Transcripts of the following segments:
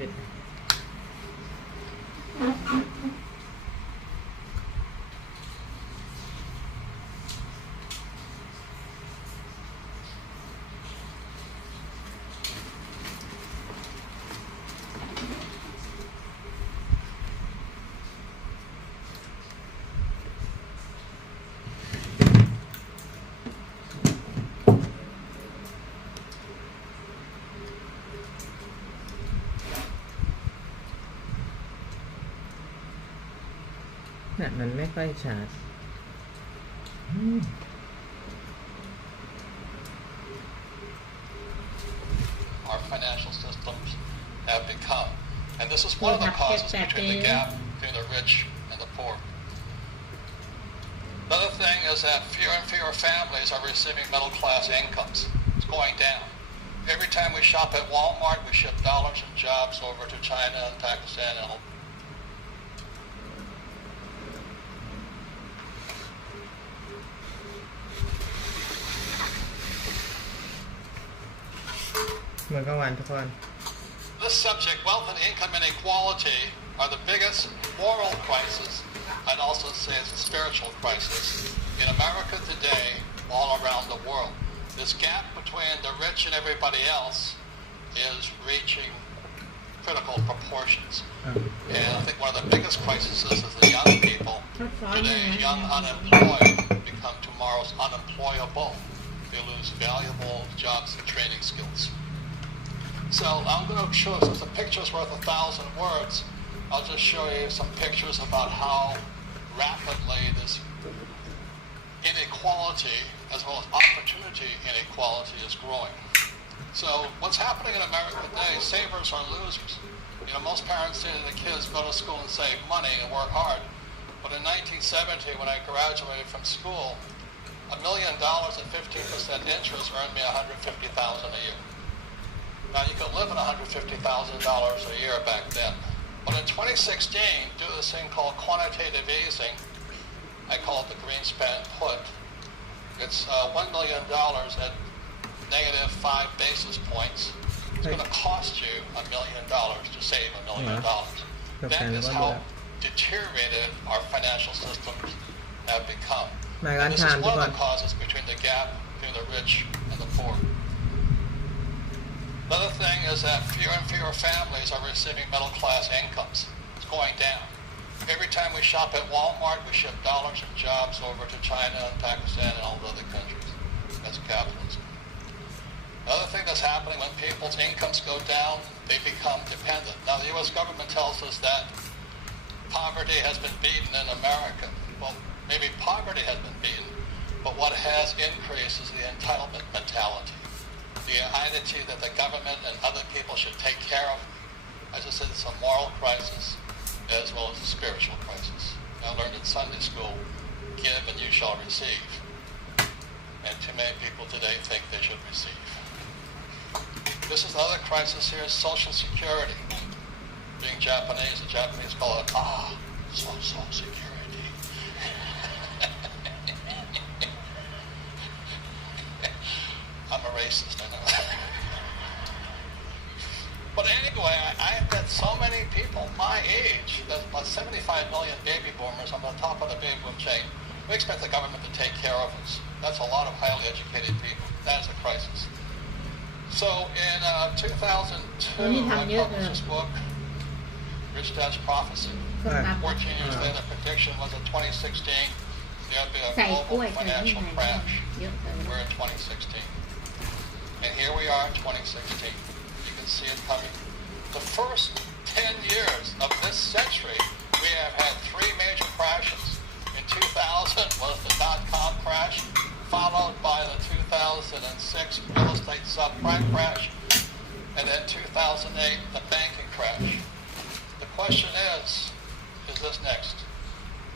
ผิดเนี่ยมันไม่ค่อยชัด Our financial systems have become, and this is one of the causes between the gap between the rich and the poor. Another thing is that fewer and fewer families are receiving middle class incomes. It's going down. Every time we shop at Walmart, we ship dollars and jobs over to China and Pakistan and This subject, wealth and income inequality, are the biggest moral crisis. I'd also say it's a spiritual crisis in America today, all around the world. This gap between the rich and everybody else is reaching critical proportions. And I think one of the biggest crises is the young people today, young unemployed, become tomorrow's unemployable. They lose valuable jobs and training skills. So I'm going to show, since a picture's worth 1,000 words, I'll just show you some pictures about how rapidly this inequality, as well as opportunity inequality, is growing. So what's happening in America today, savers are losers. You know, most parents say to the kids, go to school and save money and work hard. But in 1970, when I graduated from school, $1 million at 15% interest earned me $150,000 a year. Now, you could live on $150,000 a year back then. But in 2016, due to this thing called quantitative easing, I call it the Greenspan put, it's $1 million at negative 5 basis points. It's going to cost you $1 million to save $1 million. That is how deteriorated our financial systems have become. And this is one of the causes between the gap between the rich and the poor. Another thing is that fewer and fewer families are receiving middle class incomes. It's going down. Every time we shop at Walmart, we ship dollars and jobs over to China and Pakistan and all the other countries. That's capitalism. Another thing that's happening when people's incomes go down, they become dependent. Now, the U.S. government tells us that poverty has been beaten in America. Well, maybe poverty has been beaten, but what has increased is the entitlement mentality. The identity that the government and other people should take care of. As I said, it's a moral crisis as well as a spiritual crisis. I learned in Sunday school, give and you shall receive. And too many people today think they should receive. This is another crisis here, Social Security. Being Japanese, the Japanese call it, Social Security. I'm a racist, I know. But anyway, I have met so many people my age, there's about 75 million baby boomers on the top of the baby boom chain. We expect the government to take care of us. That's a lot of highly educated people. That is a crisis. So in 2002, I published this book, Rich Dad's Prophecy. 14 years later, the prediction was in 2016, there would be a global financial crash. We're in 2016. And here we are in 2016. You can see it coming. The first 10 years of this century, we have had 3 major crashes. In 2000 was the dot-com crash, followed by the 2006 real estate subprime crash, and then 2008, the banking crash. The question is this next?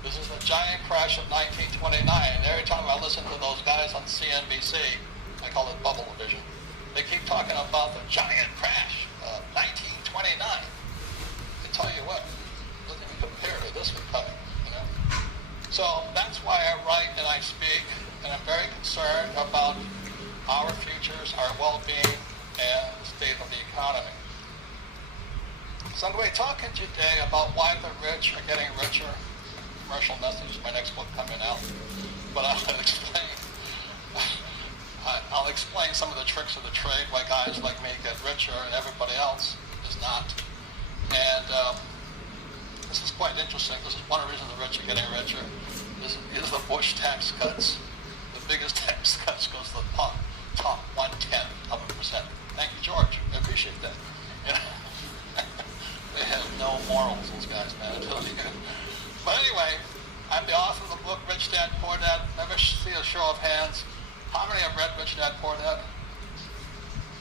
This is the giant crash of 1929. And every time I listen to those guys on CNBC, I call it bubble vision. They keep talking about the giant crash of 1929. I tell you what, it doesn't even compare to this one coming, you know? So that's why I write and I speak, and I'm very concerned about our futures, our well-being, and the state of the economy. So I'm going to be talking today about why the rich are getting richer. Commercial message, my next book coming out. But I'll explain some of the tricks of the trade, why guys like me get richer and everybody else is not. And this is quite interesting. This is one of the reasons the rich are getting richer. This is the Bush tax cuts. The biggest tax cuts goes to the top 1/10 of a percent. Thank you, George. I appreciate that. You know, they have no morals, those guys, man. I tell you. But anyway, I'm the author of the book Rich Dad Poor Dad. Never see a show of hands. How many have read Rich Dad Poor Dad?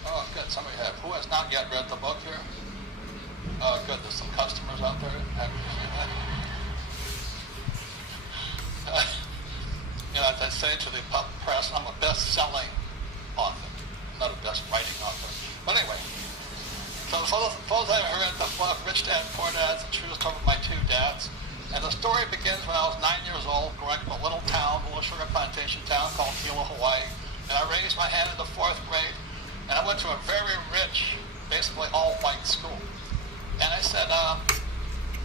Oh, good. Somebody have. Who has not yet read the book here? Oh, good. There's some customers out there. You know, as I say to the press, I'm a best-selling author, not a best-writing author. But anyway, so suppose I read the book Rich Dad Poor Dad. It's a true story of my two dads. And the story begins when I was 9 years old, growing up in a little sugar plantation town called Hilo, Hawaii. And I raised my hand in the 4th grade, and I went to a very rich, basically all-white school. And I said,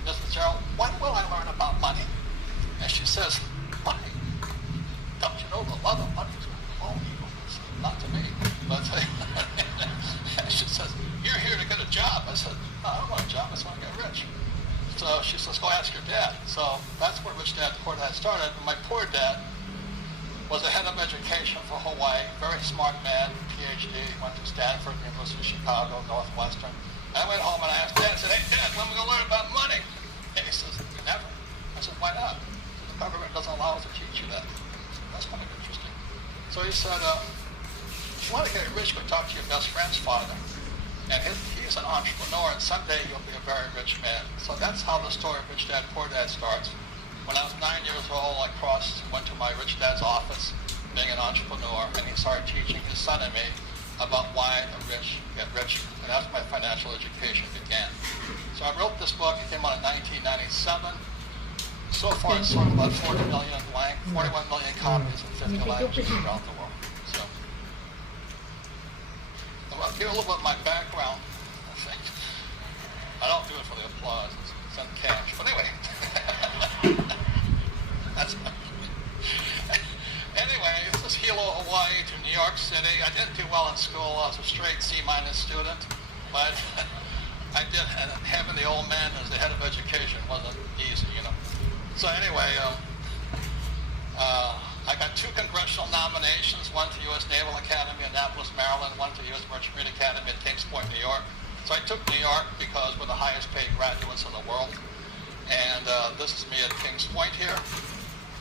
Mrs. Gerald, when will I learn about money? And she says, money? Don't you know the love of money is all evil? Not to me. But and she says, you're here to get a job. I said, no, I don't want a job. I just want to get rich. So she says, go ask your dad. So that's where Rich Dad Poor Dad started. And my poor dad was the head of education for Hawaii, very smart man, PhD, went to Stanford, University of Chicago, Northwestern. I went home and I asked Dad, I said, hey Dad, when are we going to learn about money? And he says, never. I said, why not? The government doesn't allow us to teach you that. That's kind of interesting. So he said, if you want to get rich, go talk to your best friend's father. And he's an entrepreneur, and someday you'll be a very rich man. So that's how the story of Rich Dad Poor Dad starts. When I was 9 years old, I went to my rich dad's office, being an entrepreneur, and he started teaching his son and me about why the rich get richer. And that's my financial education began. So I wrote this book. It came out in 1997. So far, it's sold about 41 million copies in 50 languages around the world. So I'll give a little bit of my background. I don't do it for the applause. It's in cash. But anyway, anyway, this is Hilo, Hawaii to New York City. I didn't do well in school. I was a straight C- student, but I did. And having the old man as the head of education wasn't easy, you know. So anyway, I got 2 congressional nominations, one to U.S. Naval Academy, Annapolis, Maryland, one to U.S. Merchant Marine Academy at Kings Point, New York. So I took New York because we're the highest paid graduates in the world. And this is me at Kings Point here.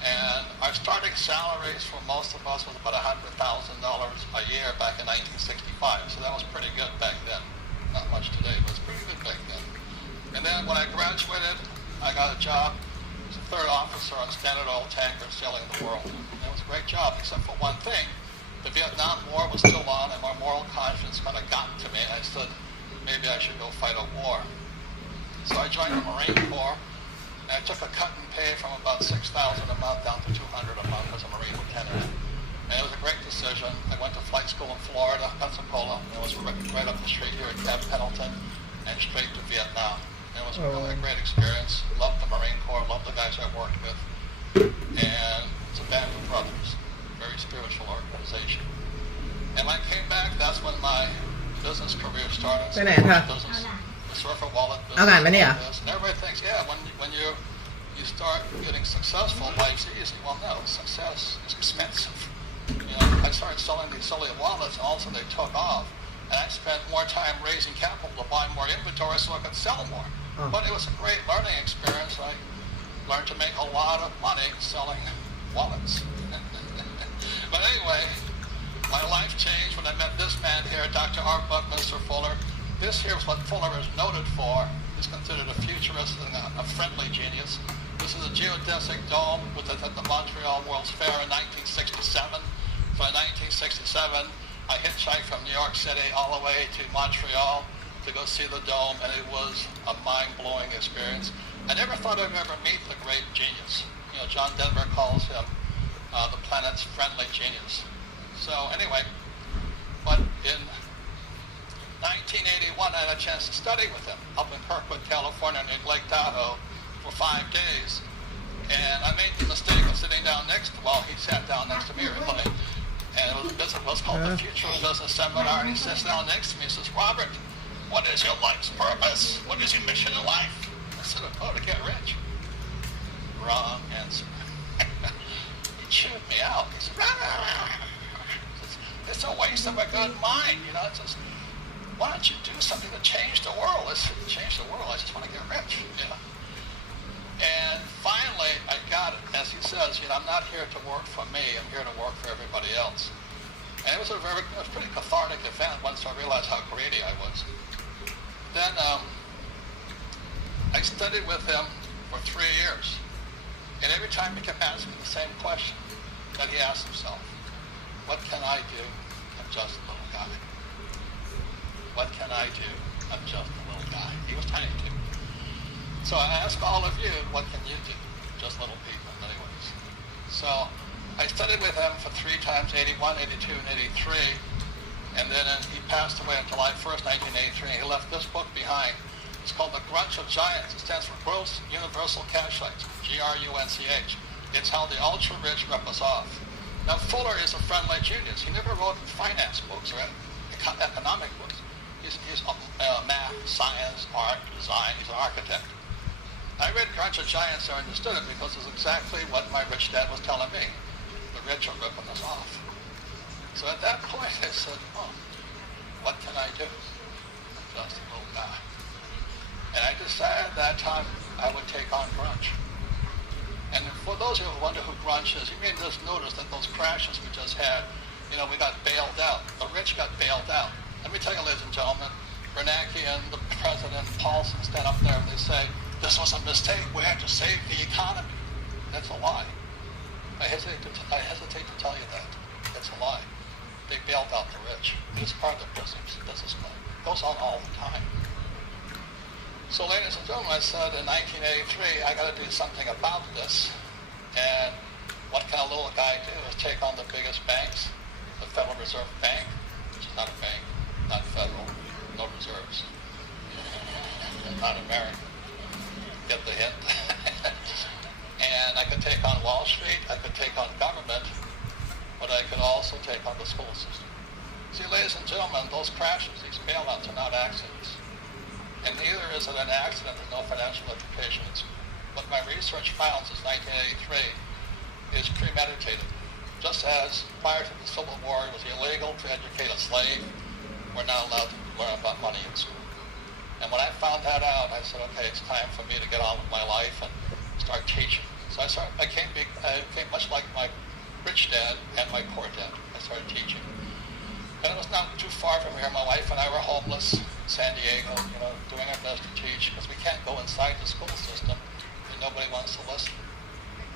And our starting salaries for most of us was about $100,000 a year back in 1965. So that was pretty good back then. Not much today, but it's pretty good back then. And then when I graduated, I got a job as a 3rd officer on Standard Oil tankers sailing the world. And it was a great job, except for one thing. The Vietnam War was still on, and my moral conscience kind of got to me. I said, maybe I should go fight a war. So I joined the Marine Corps, and I took a cut in pay from about $6,000 a month down to $200 a month as a Marine lieutenant. And it was a great decision. I went to flight school in Florida, Pensacola, and it was right up the street here at Camp Pendleton, and straight to Vietnam. It was really a great experience. Loved the Marine Corps, loved the guys I worked with. And it's a band of brothers, very spiritual organization. And when I came back, that's when my business career started. Cái này hả? The surfer wallet business. Áo gàn bên này à? And everybody thinks, yeah, when you start getting successful, life's easy. Well, no, success is expensive. You know, I started selling these silly wallets, and also they took off. And I spent more time raising capital to buy more inventory so I could sell more. But it was a great learning experience. I learned to make a lot of money selling wallets. But anyway, my life changed when I met this man here, Dr. R. Buckminster Fuller. This here is what Fuller is noted for. He's considered a futurist and a friendly genius. This is a geodesic dome at the Montreal World's Fair in 1967. So in 1967, I hitchhiked from New York City all the way to Montreal to go see the dome, and it was a mind-blowing experience. I never thought I'd ever meet the great genius. You know, John Denver calls him the planet's friendly genius. So anyway, but in 1981, 1991, I had a chance to study with him up in Kirkwood, California, near Lake Tahoe for 5 days. And I made the mistake of sitting down next to, well, he sat down next to me really. And it was called the Future of Business Seminar. And he sits down next to me and says, Robert, what is your life's purpose? What is your mission in life? I said, oh, to get rich. Wrong answer. He chewed me out. He said, it's a waste of a good mind. You know, it's just, why don't you do something to change the world? Let's change the world. I just want to get rich, you know. And finally, I got it. As he says, you know, I'm not here to work for me. I'm here to work for everybody else. And it was a pretty cathartic event once I realized how greedy I was. Then I studied with him for 3 years. And every time he kept asking the same question that he asked himself. What can I do? I'm just a little guy. What can I do? I'm just a little guy. He was trying to. So I ask all of you, what can you do? Just little people in many ways. So I studied with him for 3 times, 81, 82, and 83. And then he passed away on July 1st, 1983. And he left this book behind. It's called The Grunch of Giants. It stands for Gross Universal Cashites, Grunch. It's how the ultra-rich rip us off. Now, Fuller is a friend like Julius. He never wrote finance books or economic books. He's math, science, art, design. He's an architect. I read Grunch of Giants and understood it because it's exactly what my rich dad was telling me. The rich are ripping us off. So at that point, I said, oh, what can I do? I'm just a little guy. And I decided at that time I would take on Grunch. And for those of you who wonder who Grunch is, you may just notice that those crashes we just had, you know, we got bailed out. The rich got bailed out. Let me tell you, ladies and gentlemen, Bernanke and the president, Paulson, stand up there and they say, this was a mistake. We had to save the economy. That's a lie. I hesitate to tell you that. It's a lie. They bailed out the rich. It's part of the business plan. It goes on all the time. So, ladies and gentlemen, I said in 1983, I got to do something about this. And what can a little guy do is take on the biggest banks, the Federal Reserve Bank, which is not a bank, not federal, no reserves, not American. Get the hint. And I could take on Wall Street, I could take on government, but I could also take on the school system. See, ladies and gentlemen, those crashes, these bailouts are not accidents. And neither is it an accident there's no financial education in school. What my research found since 1983 is premeditated. Just as prior to the Civil War it was illegal to educate a slave, we're not allowed to learn about money in school. And when I found that out, I said, okay, it's time for me to get on with my life and start teaching. So I became much like my rich dad and my poor dad. I started teaching. And it was not too far from here. My wife and I were homeless in San Diego, you know, doing our best to teach because we can't go inside the school system and nobody wants to listen.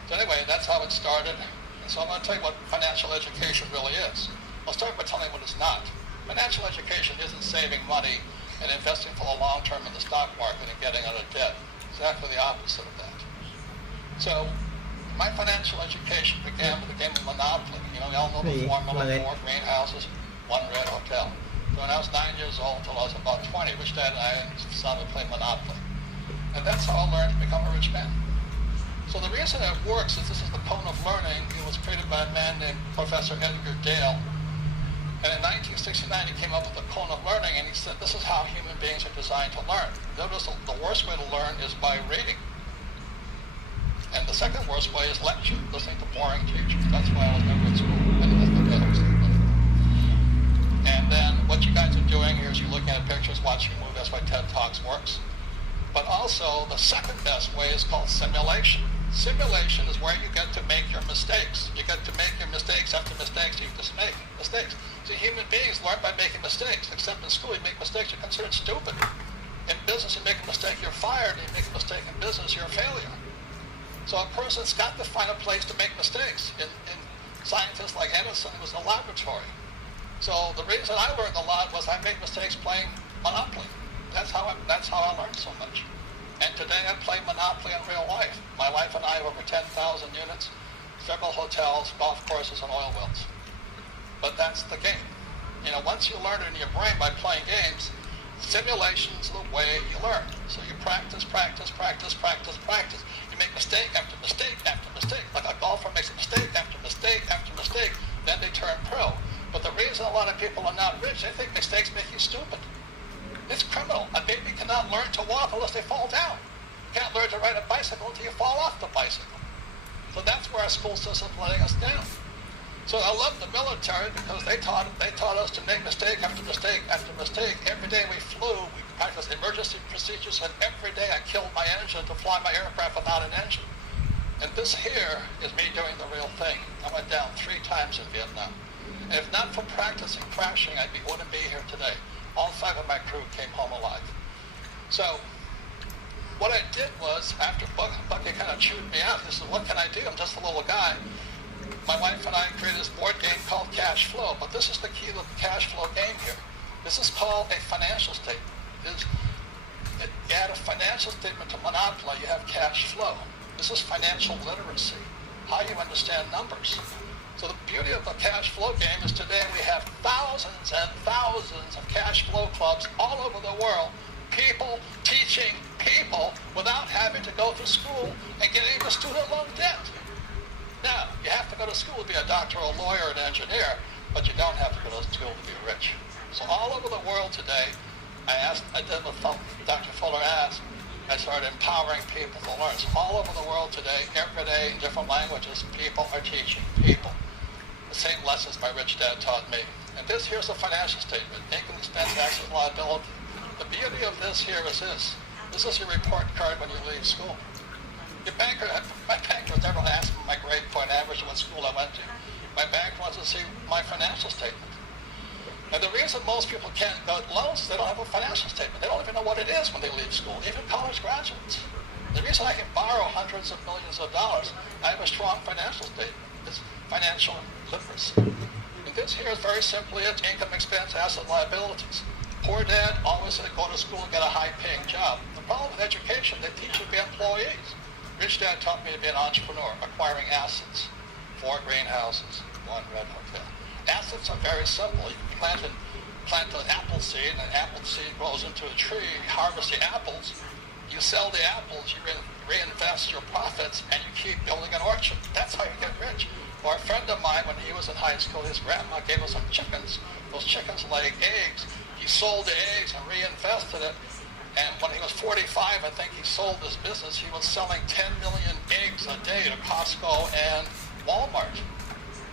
So anyway, that's how it started. And so I'm going to tell you what financial education really is. I'll start by telling you what it's not. Financial education isn't saving money and investing for the long term in the stock market and getting out of debt. Exactly the opposite of that. So my financial education began with the game of Monopoly. You know, we all know the formula, 4 greenhouses, 1 red hotel. So when I was 9 years old until I was about 20, Rich Dad and I decided to play Monopoly. And that's how I learned to become a rich man. So the reason it works is this is the cone of learning. It was created by a man named Professor Edgar Dale. And in 1969, he came up with the cone of learning, and he said, this is how human beings are designed to learn. Notice the worst way to learn is by reading. And the second worst way is lecture, listening to boring teachers. That's why I was never in school. And then what you guys are doing here is you're looking at pictures, watching movies. That's why TED Talks works. But also, the second best way is called simulation. Simulation is where you get to make your mistakes. You get to make your mistakes after mistakes. You just make mistakes. See, human beings learn by making mistakes. Except in school, you make mistakes, you're considered stupid. In business, you make a mistake, you're fired. You make a mistake in business, you're a failure. So a person's got to find a place to make mistakes. In scientists like Edison, it was a laboratory. So the reason I learned a lot was I made mistakes playing Monopoly. That's how I learned so much. And today I play Monopoly in real life. My wife and I have over 10,000 units, several hotels, golf courses, and oil wells. But that's the game. You know, once you learn it in your brain by playing games, Simulation's the way you learn. So you practice. You make mistake after mistake after mistake. Like a golfer makes a mistake after mistake after mistake, then they turn pro. But the reason a lot of people are not rich, they think mistakes make you stupid. It's criminal. A baby cannot learn to walk unless they fall down. You can't learn to ride a bicycle until you fall off the bicycle. So that's where our school system is letting us down. So I love the military because they taught us to make mistake after mistake after mistake. Every day we flew, we practiced emergency procedures, and every day I killed my engine to fly my aircraft without an engine. And this here is me doing the real thing. I went down 3 times in Vietnam. And if not for practicing crashing, wouldn't be here today. All 5 of my crew came home alive. So what I did was, after Bucky kind of chewed me out, he said, what can I do? I'm just a little guy. My wife and I created this board game called Cash Flow, but this is the key to the cash flow game here. This is called a financial statement. You add a financial statement to Monopoly, you have cash flow. This is financial literacy, how you understand numbers. So the beauty of the cash flow game is today we have thousands and thousands of cash flow clubs all over the world, people teaching people without having to go to school and getting into student loan debt. Now, you have to go to school to be a doctor, a lawyer, an engineer, but you don't have to go to school to be rich. So all over the world today, I did what Dr. Fuller asked, I started empowering people to learn. So all over the world today, every day in different languages, people are teaching people the same lessons my rich dad taught me. And this here's a financial statement, income, expense, assets, liability. The beauty of this here is this. This is your report card when you leave school. My banker was never asked my grade point average of what school I went to. My banker wants to see my financial statement. And the reason most people can't go loans is they don't have a financial statement. They don't even know what it is when they leave school, even college graduates. The reason I can borrow hundreds of millions of dollars, I have a strong financial statement. It's financial literacy. And this here is very simply it's income, expense, asset, liabilities. Poor dad always said go to school and get a high-paying job. The problem with education, they teach you to be employees. Rich dad taught me to be an entrepreneur, acquiring assets. 4 greenhouses, 1 red hotel. Assets are very simple. You plant an apple seed, and an apple seed grows into a tree. You harvest the apples. You sell the apples. You reinvest your profits, and you keep building an orchard. That's how you get rich. Or a friend of mine, when he was in high school, his grandma gave us some chickens. Those chickens laid eggs. He sold the eggs and reinvested it. And when he was 45, I think he sold his business. He was selling 10 million eggs a day to Costco and Walmart.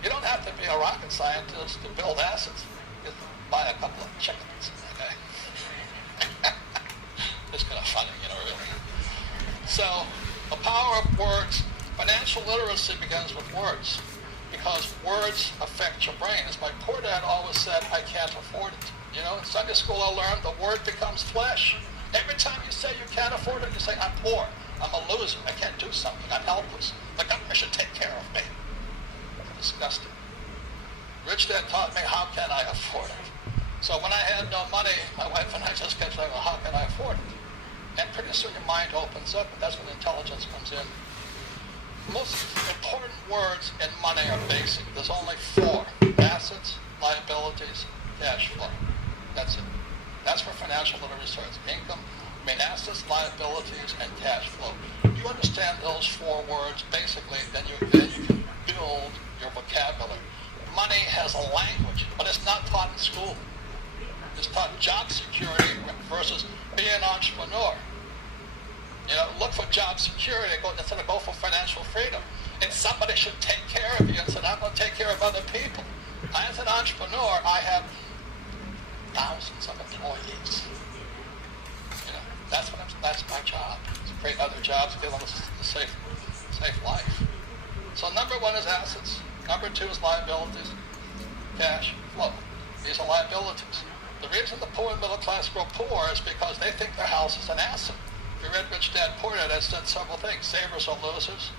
You don't have to be a rocket scientist to build assets. Just buy a couple of chickens, okay? It's kind of funny, really. So the power of words, financial literacy begins with words because words affect your brain. As my poor dad always said, I can't afford it. In Sunday school I learned the word becomes flesh. Every time you say you can't afford it, you say, I'm poor, I'm a loser, I can't do something, I'm helpless. The government should take care of me. Disgusting. Rich dad taught me, how can I afford it? So when I had no money, my wife and I just kept saying, well, how can I afford it? And pretty soon your mind opens up, and that's when intelligence comes in. Most important words in money are basic. There's only 4. Assets, liabilities, cash flow. That's it. That's where financial literacy starts. Income, assets, liabilities, and cash flow. If you understand those 4 words, basically, then you can build your vocabulary. Money has a language, but it's not taught in school. It's taught job security versus be an entrepreneur. Look for job security instead of go for financial freedom. And somebody should take care of you instead of I'm going to take care of other people. As an entrepreneur, I have thousands of employees. That's my job. To create other jobs, give them a safe life. So number 1 is assets. Number 2 is liabilities. Cash flow. These are liabilities. The reason the poor and middle class grow poor is because they think their house is an asset. If you read Rich Dad Poor Dad, I said several things. Savers are losers.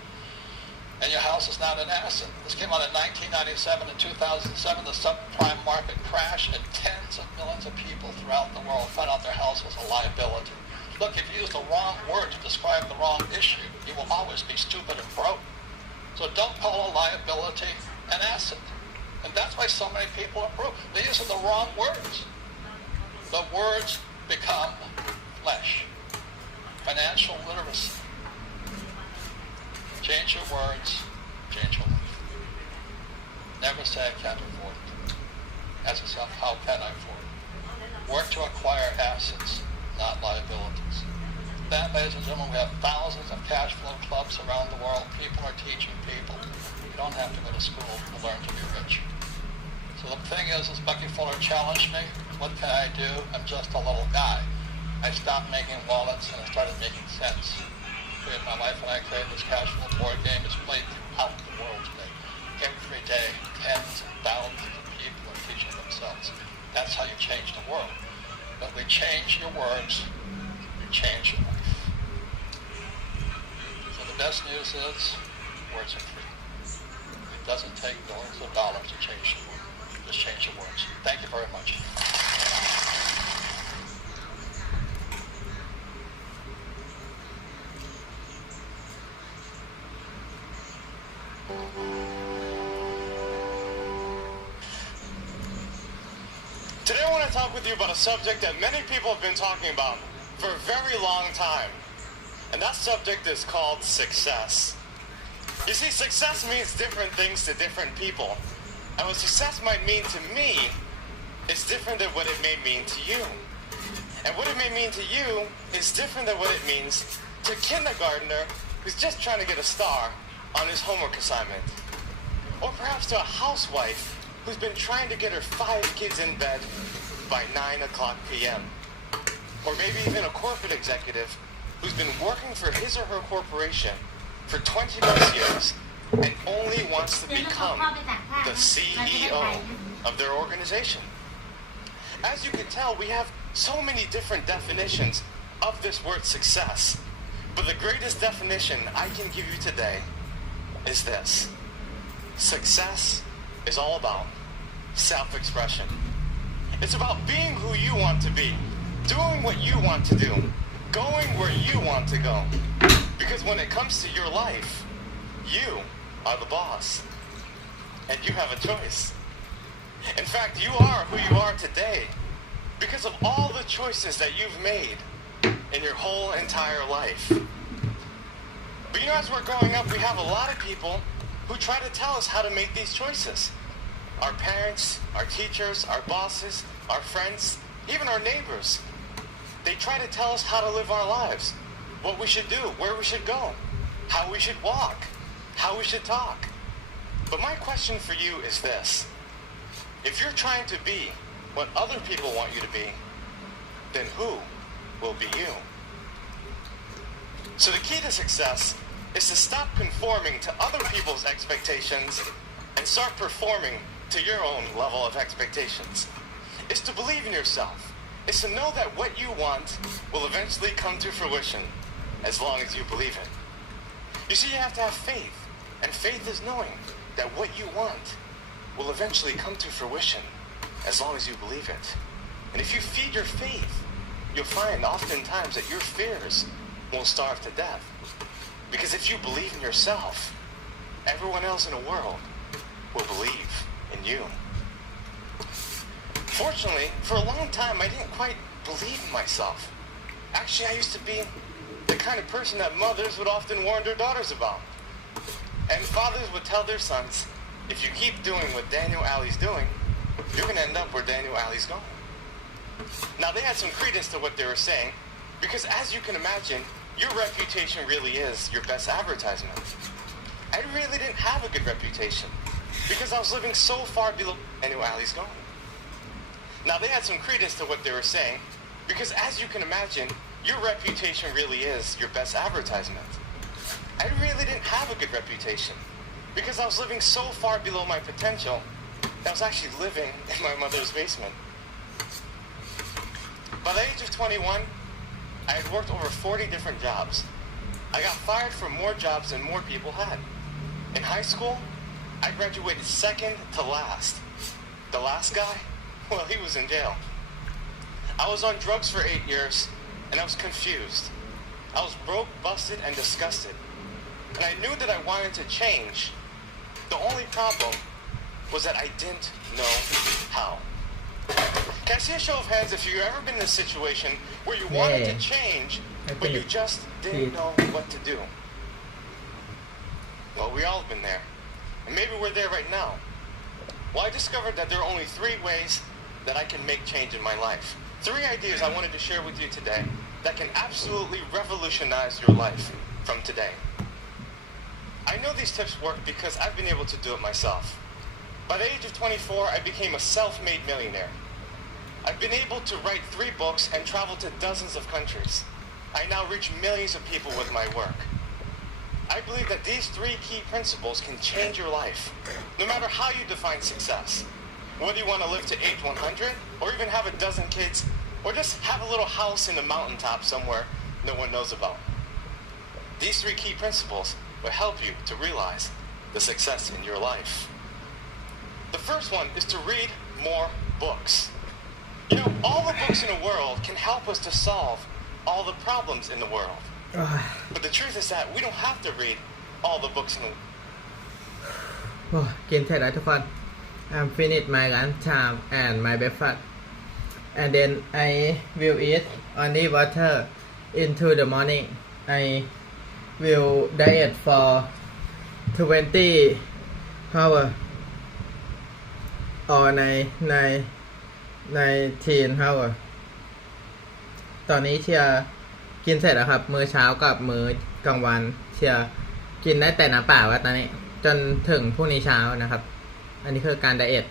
And your house is not an asset. This came out in 1997 and 2007. The subprime market crashed, and tens of millions of people throughout the world found out their house was a liability. Look, if you use the wrong word to describe the wrong issue, you will always be stupid and broke. So don't call a liability an asset. And that's why so many people are broke. They're using the wrong words. The words become flesh. Financial literacy. Change your words, change your life. Never say I can't afford it. Ask yourself, how can I afford it? Work to acquire assets, not liabilities. That, ladies and gentlemen, we have thousands of cash flow clubs around the world. People are teaching people. You don't have to go to school to learn to be rich. So the thing is Bucky Fuller challenged me. What can I do? I'm just a little guy. I stopped making wallets and I started making sense. My wife and I created this cash flow board game. It's played throughout the world today. Every day, tens of thousands of people are teaching themselves. That's how you change the world. But we change your words, you change your life. So the best news is, words are free. It doesn't take millions of dollars to change the world. Just change your words. Thank you very much. Today I want to talk with you about a subject that many people have been talking about for a very long time. And that subject is called success. You see, success means different things to different people. And what success might mean to me is different than what it may mean to you. And what it may mean to you is different than what it means to a kindergartner who's just trying to get a star on his homework assignment. Or perhaps to a housewife who's been trying to get her 5 kids in bed by 9 o'clock p.m. Or maybe even a corporate executive who's been working for his or her corporation for 20 plus years and only wants to become the CEO of their organization. As you can tell, we have so many different definitions of this word success. But the greatest definition I can give you today is this. Success is all about self-expression. It's about being who you want to be, doing what you want to do, going where you want to go. Because when it comes to your life, you are the boss. And you have a choice. In fact, you are who you are today because of all the choices that you've made in your whole entire life. But you know, as we're growing up, we have a lot of people who try to tell us how to make these choices. Our parents, our teachers, our bosses, our friends, even our neighbors. They try to tell us how to live our lives, what we should do, where we should go, how we should walk, how we should talk. But my question for you is this. If you're trying to be what other people want you to be, then who will be you? So the key to success is to stop conforming to other people's expectations and start performing to your own level of expectations. It's to believe in yourself. It's to know that what you want will eventually come to fruition as long as you believe it. You see, you have to have faith, and faith is knowing that what you want will eventually come to fruition as long as you believe it. And if you feed your faith, you'll find oftentimes that your fears won't starve to death. Because if you believe in yourself, everyone else in the world will believe in you. Fortunately, for a long time, I didn't quite believe in myself. Actually, I used to be the kind of person that mothers would often warn their daughters about. And fathers would tell their sons, if you keep doing what Daniel Alley's doing, you're going to end up where Daniel Alley's going. Now, they had some credence to what they were saying, because as you can imagine, your reputation really is your best advertisement. I really didn't have a good reputation, because I was living so far below Daniel Alley's going. Now, they had some credence to what they were saying, because as you can imagine, your reputation really is your best advertisement. I really didn't have a good reputation, because I was living so far below my potential that I was actually living in my mother's basement. By the age of 21, I had worked over 40 different jobs. I got fired from more jobs than more people had. In high school, I graduated second to last. The last guy? Well, he was in jail. I was on drugs for 8 years, and I was confused. I was broke, busted, and disgusted. And I knew that I wanted to change. The only problem was that I didn't know how. Can I see a show of hands if you've ever been in a situation where you wanted to change, but you just didn't know what to do? Well, we all have been there. And maybe we're there right now. Well, I discovered that there are only 3 ways that I can make change in my life. 3 ideas I wanted to share with you today that can absolutely revolutionize your life from today. I know these tips work because I've been able to do it myself. By the age of 24, I became a self-made millionaire. I've been able to write 3 books and travel to dozens of countries. I now reach millions of people with my work. I believe that these 3 key principles can change your life, no matter how you define success. Whether you want to live to age 100, or even have a dozen kids, or just have a little house in the mountaintop somewhere no one knows about. These 3 key principles will help you to realize the success in your life. The first one is to read more books. You know, all the books in the world can help us to solve all the problems in the world. But the truth is that we don't have to read all the books in the world. โอ้กินเสร็จแล้วทุกคน I'm finished my lunch time and my breakfast and then I will eat only water into the morning. I will diet for 20 hours or 19 hours ตอนนี้เชียร์กินเสร็จแล้วครับมื้อเช้ากับมื้อกลางวันเชียร์กินได้แต่น้ำเปล่าแล้วตอนนี้จนถึงพรุ่งนี้เช้านะครับอันนี้คือการไดเอท